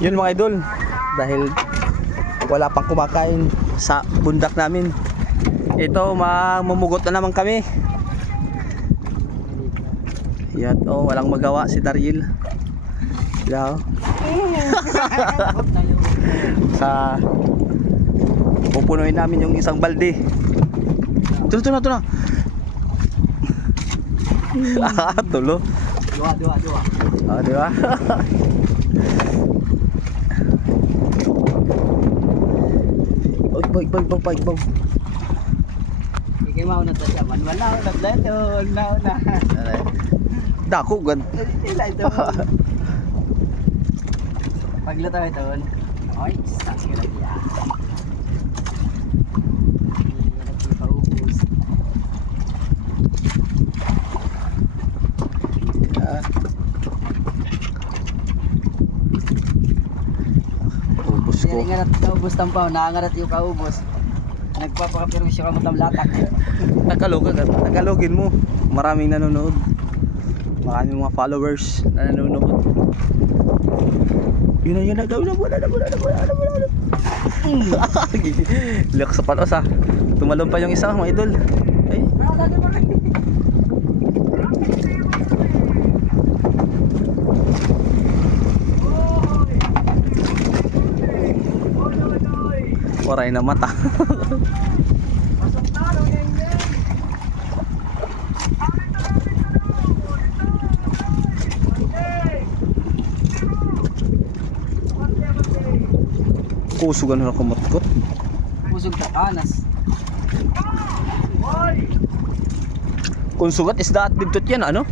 Yun mga idol, dahil wala pang kumakain sa bundak namin. Ito, mamumugot na naman kami. Yan, oh, walang magawa si Daryl. Yan. sa pupunuin namin yung isang balde. Na, ito na. ah, tulo. Dua, dua, dua. Ah, di ba? Oy, bag, bag, bag, bag, bag. Ikaw mau na to siya. Na, ulat na ito. Una, una. Dako, gan. Ila ito. Paglutaw ito. Ay, stas ka lang yan. Paubos. Ah. Ubus ko. Dili nga nat kaubos tampaw, naangarat yung kaubos. Nagpapakapirwisyo ka mo tamlatak. Tagalog, Tagalogin mo. Maraming nanonood. Maraming mga followers na nanonood. Yun na, yun na, daw na, wala na, wala na, wala na, wala na. Liyak sa palos ah. Tumalon pa yung isa, mga idol. Ay, waray na mata. Kusugan na kumutkot. Pusog ka kanas. Kung sugat isda at didtot yan, ano?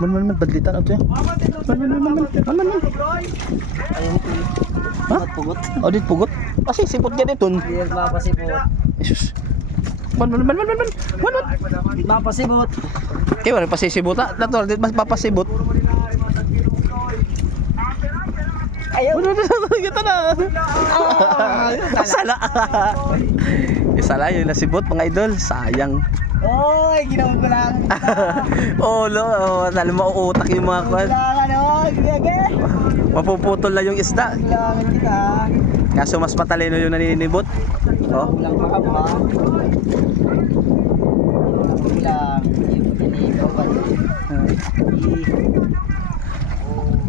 Man man man badlitan ato yan. Man man man man man man man man. Ayun ito. Ha? Pugot. O dit pugot. Kasi sipot yan iton. Hindi mapasibot. Jesus. Man man man man man man. Man man. Mapasibot. Kaya wala pasisibot ha. Natural dit mas papasibot. Ayaw. Man man. Kita na. Ah, Sala. Isala yung nasibot mga idol. Sayang. Oy, ginawa ko lang. oh, lo, oh, talo mauutak yung mga kwan. Kailangan oh, gage. Mapuputol na yung isda. Kailangan kita. Kaso mas matalino yung naninibot. Oh. Kulang pa ba? Ba?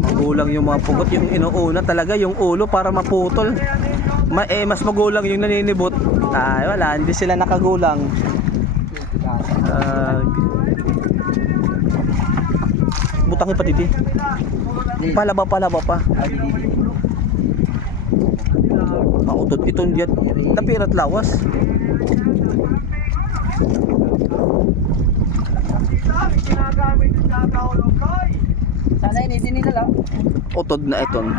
Magulang yung mga pugot. Yung inuuna talaga yung ulo para maputol. Ma eh, mas magulang yung naninibot. Ay, wala. Hindi sila nakagulang. Ah, butangin pa dito. Palaba, palaba pa. Mautod ito diyan. Tapirat lawas. Sana ini nila lang. Utod na iton.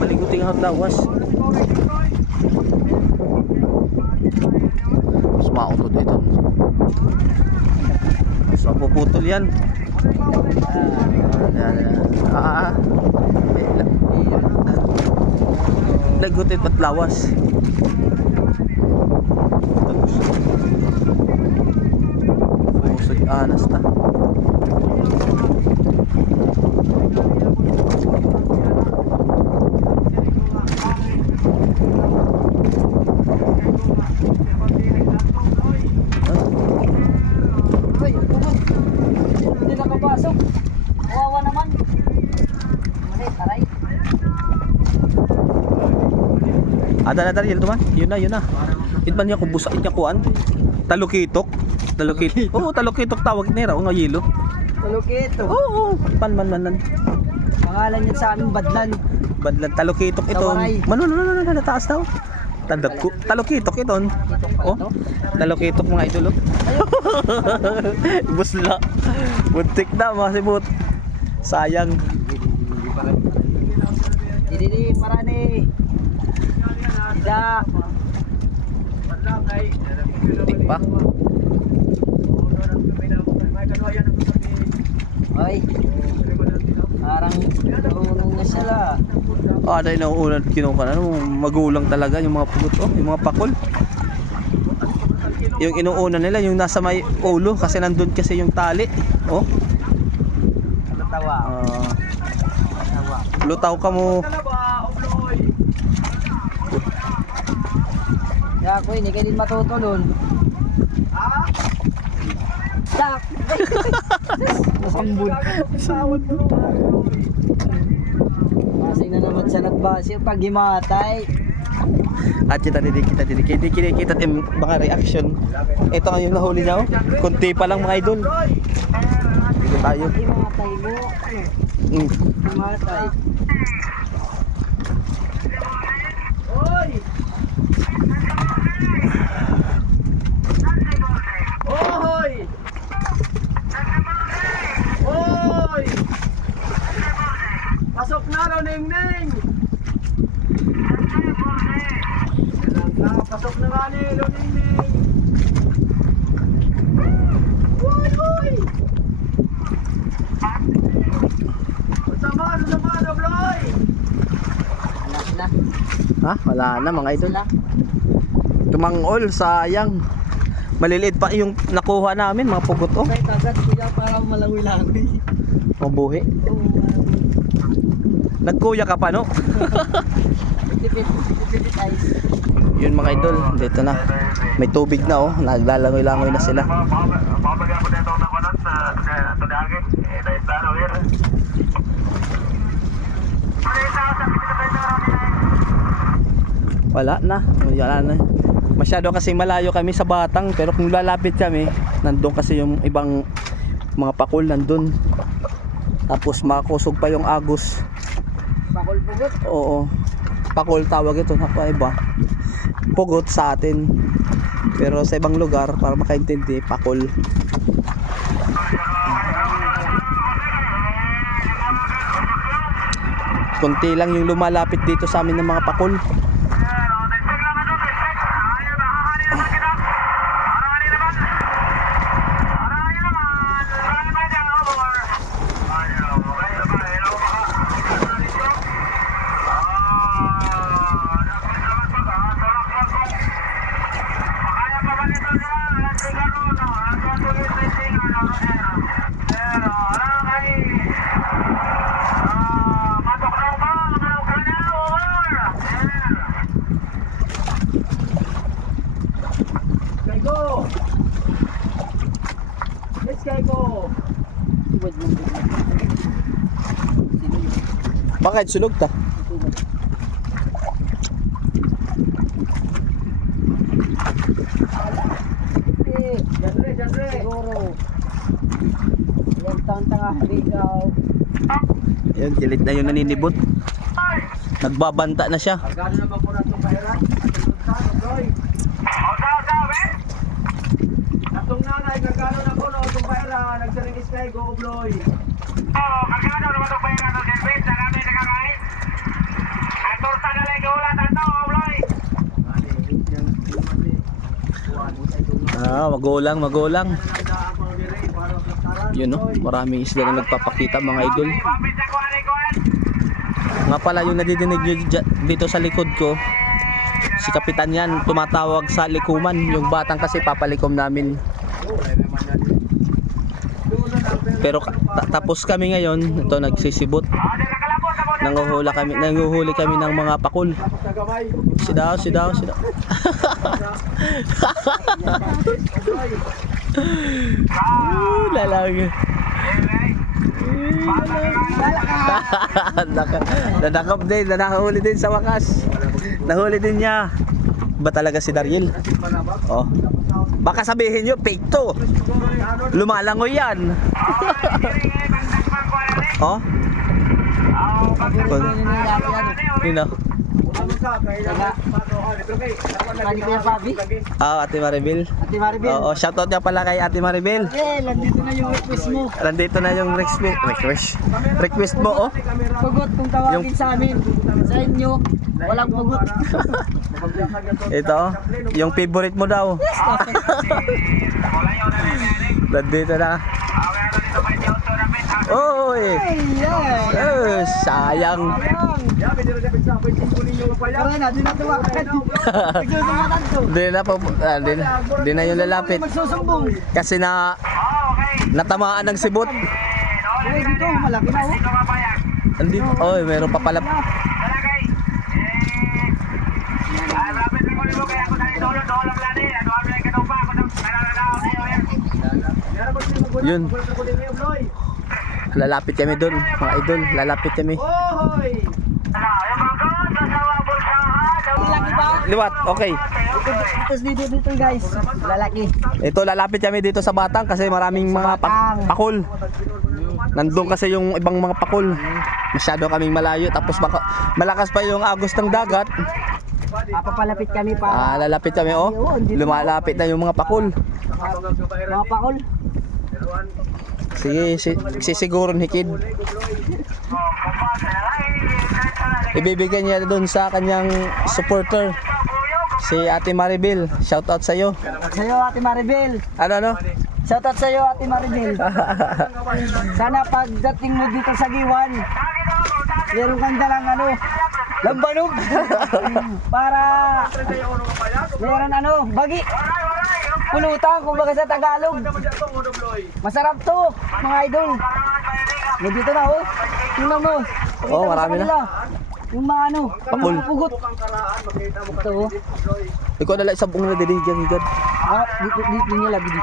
Maliguting ang lawas. Mas mautod ito. Mas mapuputol yan. Yan, yan. Ah, ah. Lagutit at lawas. Pusod anas ta. Ada na dali tuman. Yun na, yun na. Itman niya kung busa niya kuan. Talukitok. Talukitok. Oo, talukitok tawag nila nga yelo. Tulukito. Oo, pan man man man. Pangalan yan sa amin, Badlan. Badlan talukitok ito. Tawaray. Mano no no no taas daw. Tandag ko. Talukitok ito. Oh, to. talukitok mga idol. oh. Busla. Buntik na mga sibot. Sayang. Hindi, hindi, parani. Ida. Buntik pa. Ay. Parang tulong na sila. Ah, dahil nauunan kinuha na. Magulang talaga yung mga pugot. Oh, yung mga pakol. yung inuuna nila yung nasa may ulo kasi nandun kasi yung tali. Oh. Ano tawa? ah, lutaw ka mo. Kaya ako hindi kayo din matutulon. Ha? Sak! Masambul. Kasi na naman sa nagbasi pag himatay. At kita din kita din kita kita kita din baka reaction. Ito ang yung nahuli niya oh. Kunti pa lang mga idol. Dito tayo. Himatay mo. Mm. Himatay. Hoy! Pasok na raw, Ning Ning! Kailan ka? Pasok na nga ni Lo Ning Ning! Hoy! Hoy! Sama, sama, Dobloy! Anak na. Ha? Wala na mga idol. Tumangol, sayang. Maliliit pa yung nakuha namin, mga pugot oh. Kahit agad kuya para malawi-lawi. Mabuhi. Oo. Nagkuya ka pa no? Yun mga idol, dito na. May tubig na oh, naglalangoy-langoy na sila. Wala na, wala na. Masyado kasi malayo kami sa Batang, pero kung lalapit kami, nandun kasi yung ibang mga pakul nandun. Tapos makusog pa yung agos. Pakul-pugot. Oo. Pakul tawag ito, ako iba. Pugot sa atin. Pero sa ibang lugar, para makaintindi, pakul. Kunti lang yung lumalapit dito sa amin ng mga pakul. Tubad mo. Bakit sulog ta? Tubad. Eh, Diyan re, diyan re! siguro. Yan tang-tanga ikaw. Yun, kilit na yung naninibot. Nagbabanta na siya. Gano'n naman po na itong kairan? Sunod sa ano, Bloy? Atong nanay, gagano na ko no, itong kairan, nagsaring iskay, go, Bloy. Ah, magulang, magulang. Yun no, maraming isda na nagpapakita mga idol. Nga pala yung nadidinig nyo dito sa likod ko, si Kapitan yan, tumatawag sa likuman. Yung batang kasi papalikom namin. Pero ta- tapos kami ngayon, ito nagsisibot. Nanguhula kami, nanguhuli kami ng mga pakul. Sidaw, sidaw, sidaw. Uh, lalag. Naka, nanakap din, nanahuli din sa wakas. Nahuli din niya. Ba talaga si Daryl? Oh. Baka sabihin nyo, fake to. Lumalangoy yan. oh? Kun- Nino? Fabi? Ah, Ate Maribel. Ate Maribel? Oo, shoutout niya pala kay Ate Maribel. Eh, nandito na yung request mo. Nandito na yung request request. Request mo, oh. Pugot kung tawagin Yung- sa amin. Sa inyo, walang pugot. Ito, oh. yung favorite mo daw. Nandito na. Oy! Ayan. Eh, sayang. Yeah, pwede rin dapat sa pwede kunin yung mapaya. Tara na, di na po, ah, di, na, di na yung lalapit. Magsusumbong. Kasi na natamaan ng sibot. Uy, dito, malaki na oh. Andito, oy, meron pa pala. Yun, lalapit kami doon, mga idol, lalapit kami. Liwat, okay. Tapos dito, dito guys. Lalaki. Ito, lalapit kami dito sa Batang kasi maraming mga pa- pakul. Nandun kasi yung ibang mga pakul. Masyado kaming malayo. Tapos malakas pa yung agos ng dagat. Papapalapit kami pa. Ah, lalapit kami oh. Lumalapit na yung mga pakul. Mga pakol. Sige, si, sisiguro ni Kid. Ibibigay niya doon sa kanyang supporter. Si Ate Maribel. Shout out sa iyo. Sa'yo, Ate Maribel. Ano ano? Shoutout sa'yo, Ate Maribel. Sana pagdating mo dito sa Giwan, meron kang dalang ano, lambanog. Para meron ano, bagi. Pulutan, kumbaga sa Tagalog. Masarap to, mga idol. May dito na, oh. Tingnan mo. Pakita Oh, sa marami na. Yung mga ano, yung pugot. Ito, oh. Ikaw na lang isang buong na diligan, higad. Ah, dito, dito nila, bidi.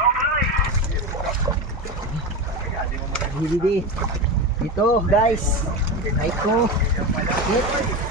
Bidi. Ito, guys. Ito. Ito.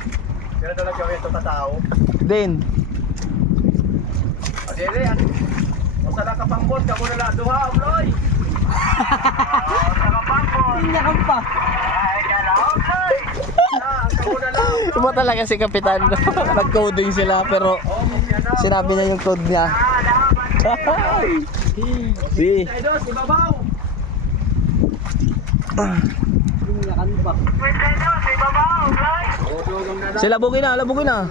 gawin ito katao. Din. Adere, an. Kung sa nakapambot, kamo na lang duha. Tinyakan pa. Ah, ang kamo na lang. Iba talaga si Kapitan. Nag-coding sila pero na. sinabi niya yung code niya. si. Si Babaw. Tinyakan pa. Oh, dugong na lang. Sila bugin na, labugin na.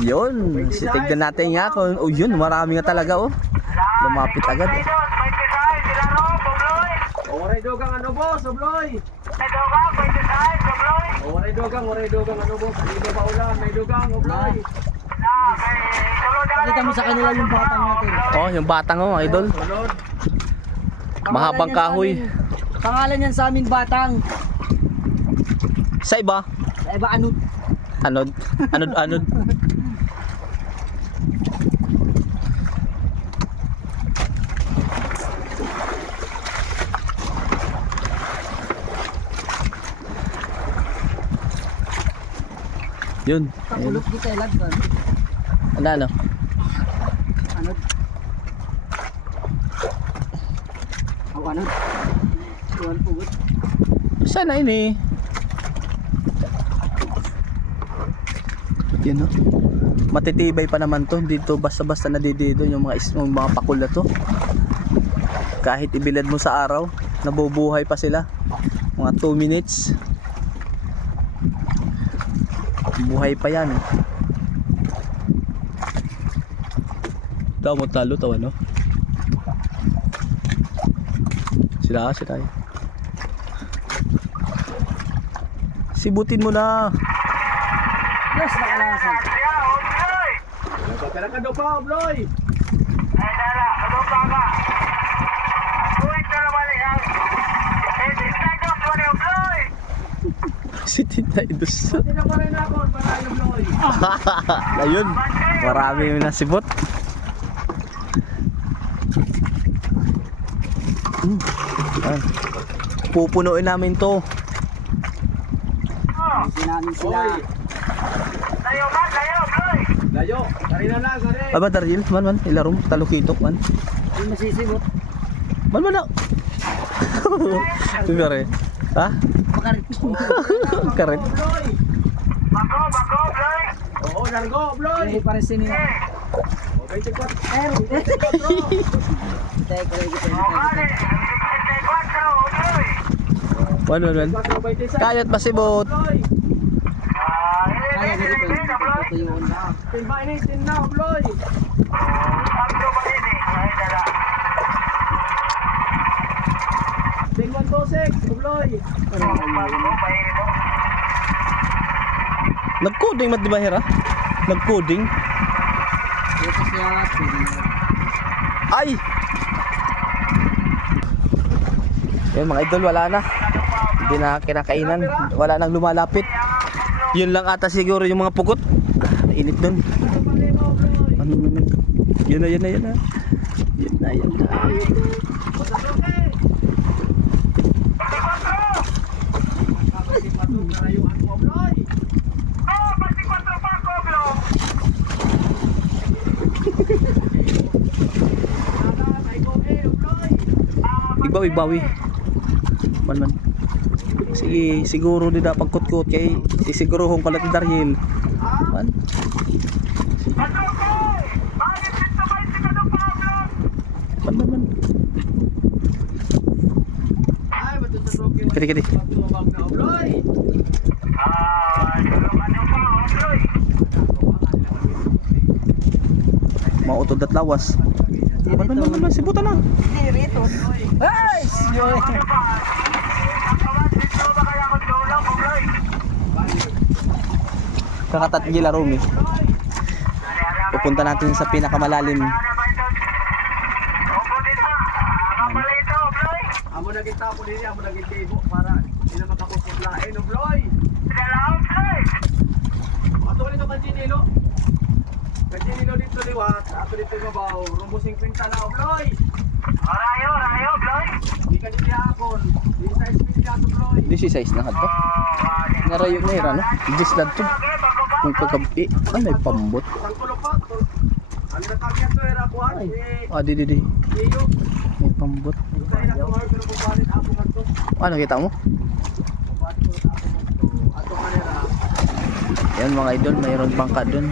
Yun, si tignan natin nga kung, oh yun, marami nga talaga oh. Lumapit agad. Waray dugang ano boss, Ubloy. Oh, waray dugang, waray dugang ano boss. Hindi ba ulan, may dugang, Ubloy. Pakita mo sa kanila yung batang natin. Oh, yung batang oh, idol. Mahabang sa kahoy. Pangalan yan sa amin batang. Sa iba, Sa iba ano? anod, anod, anod. Yun. Ayun. Takulot kita ilag ba? Ano, ano? Ano? Ang ano? Sana ini. Yun no. Matitibay pa naman to. Dito basta-basta nadidido yung mga yung mga pakul na to. Kahit ibilad mo sa araw, nabubuhay pa sila. Mga 2 minutes. Buhay pa yan. Tawa mo talo, tawa no? Sila, sila. eh. Sibutin mo na. Yes, nakalasan. Kaya ka daw pa, Ubloy. Si Tita Idus. Hindi na pa rin ako, para Ubloy. Ayun. Marami yung nasibot. Hmm. Pupunuin namin to. Hindi namin sila. Oy. Layo. Kanina lang, kare. Aba, Daryl, man man, ilarom, talukitok man. Hindi masisibot. Man man na. Tingare. Ha? Makarit. Karet. Bloy. Oo, nargo, Bloy. Hindi pa rin sinin. Okay, tikot. Pero. Teka, teka, teka. Man man Quatro, baitisan. Kayat masibot. Bloy. Kaya ganito yun. Tutuyuan na. Timba initin na, Bloy. Ting 126, Bloy. Nagcoding mat di ba hira? Nagcoding. Ito. Ay! Yun mga idol, wala na. Hindi na kinakainan. Wala nang lumalapit. Yun lang ata siguro yung mga pugot. Ah, Init dun. Ano naman? Yun na, yun na, yun na. Yun na, yun na. Ibawi, bawi. Sige, siguro di dapat kutkot kay sisiguruhong kalat ni Daryl. Man. Man, man, man. Kiti, kiti. Mautod at lawas. Man, man, man, man, sibutan na. Ay! Yun. Kakatat gila Rumi. Pupunta natin sa pinakamalalim. Amo na kita po din, amo na kita ibo para hindi na makapupulain no Bloy. Ato nito kanjinilo. Kanjinilo dito liwat, ato dito mabaw, rumbo 50 na o Bloy. Rayo, rayo Bloy. Di ka dito akon. Di sa speed ka Bloy. This is size na hadto. Narayo na ira no. Just lad to. Kung pagkabi, ay may pambot. Eh, Ah, di di di. May pambot. Ah, nakita mo? Yan mga idol, mayroon bangka dun.